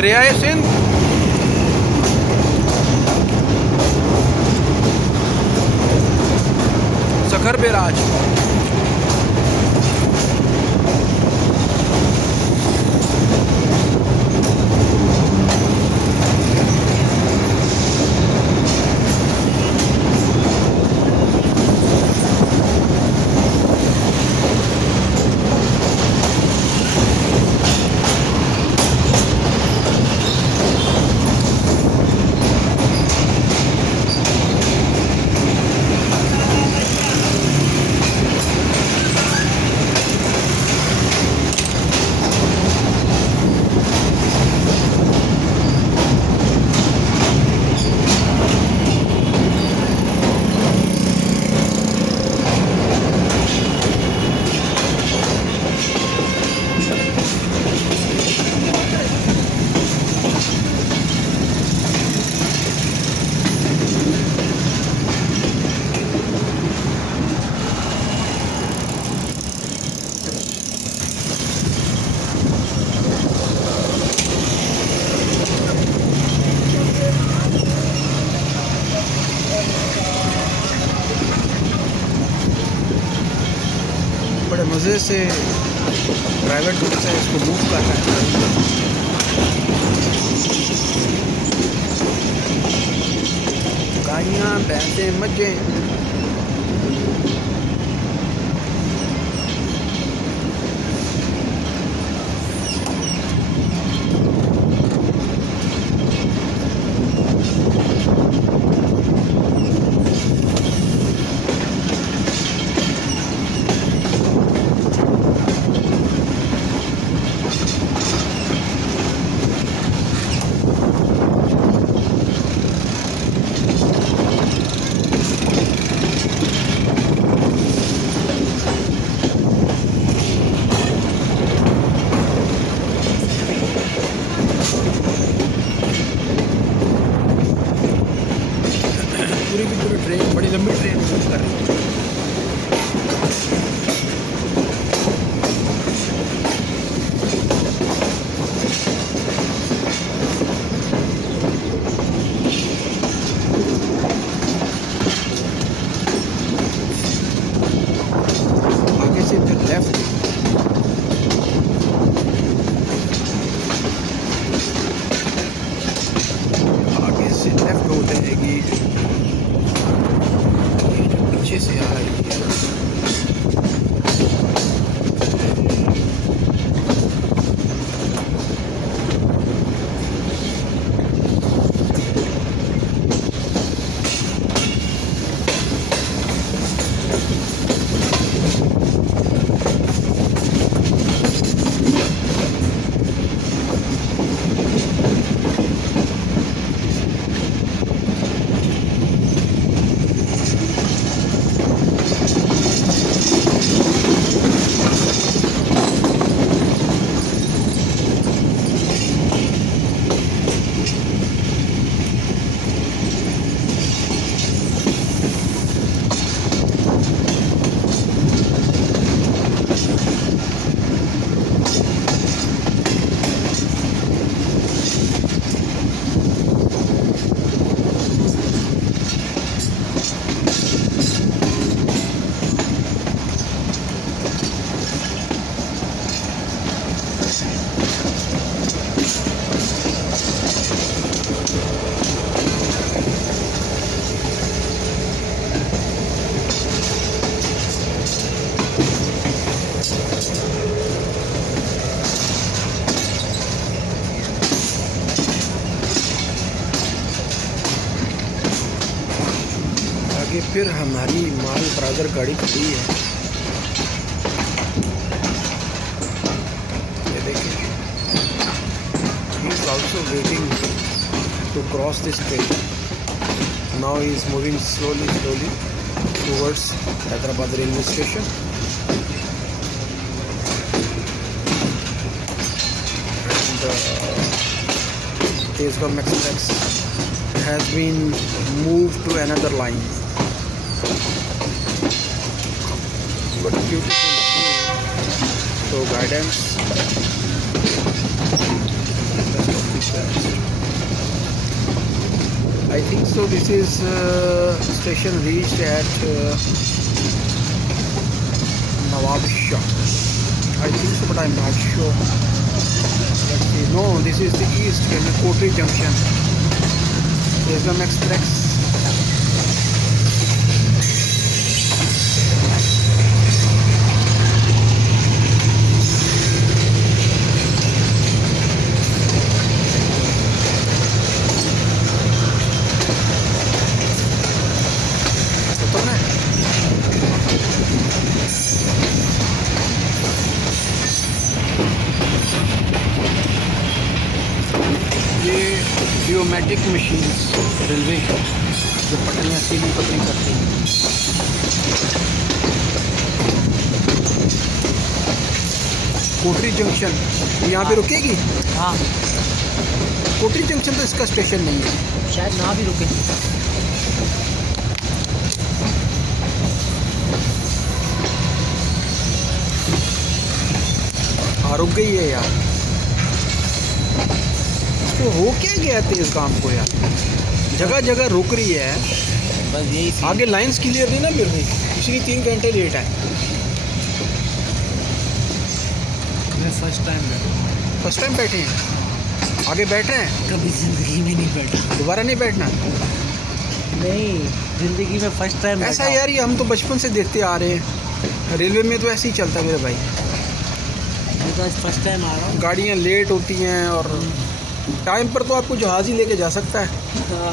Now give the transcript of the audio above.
दरियाए Sindh Sukkur barrage. बड़े मज़े से प्राइवेट रूट से इसको मूव कर रहे हैं। गायें, भैंसें, मज्जें। पूरी की पूरी ट्रेन, बड़ी लंबी ट्रेन मूव कर रही है। आगे से फिर लेफ्ट, आगे से लेफ्ट हो जाएगी, पीछे से आ रही है। आगे फिर हमारी माल ब्रादर गाड़ी खड़ी है। ये देखिए, he is also waiting to cross this train. Now he is moving slowly towards Hyderabad railway station. And Tezgam Express has been moved to another line. What a beautiful view. So guidance. think so. This is station reached at Nawab Shah. I think so, but I'm not sure. Let's see. No, this is the east, Kotri Junction. Begum Express. ये geometric machines railway जो पटरियाँ सीधी पटरी करती हैं। कोटरी junction यहाँ पे रुकेगी। हाँ कोटरी जंक्शन तो इसका स्टेशन नहीं है, शायद ना भी रुके। हाँ रुक गई है यार। इसको हो क्या गया तेज काम को यार, जगह जगह रुक रही है। बस यही थी। आगे लाइंस क्लियर नहीं ना मिल रही, इसलिए 3 घंटे लेट है। मैं फर्स्ट टाइम बैठे हैं, आगे बैठ रहे हैं। कभी ज़िंदगी में नहीं बैठा। दोबारा नहीं बैठना। नहीं, ज़िंदगी में फर्स्ट टाइम ऐसा यार, ये हम तो बचपन से देखते आ रहे हैं। रेलवे में तो ऐसे ही चलता है मेरे भाई। मैं तो आज फर्स्ट टाइम आ रहा हूँ। गाड़ियाँ लेट होती हैं और टाइम पर तो आपको जहाज़ ही लेके जा सकता है। हाँ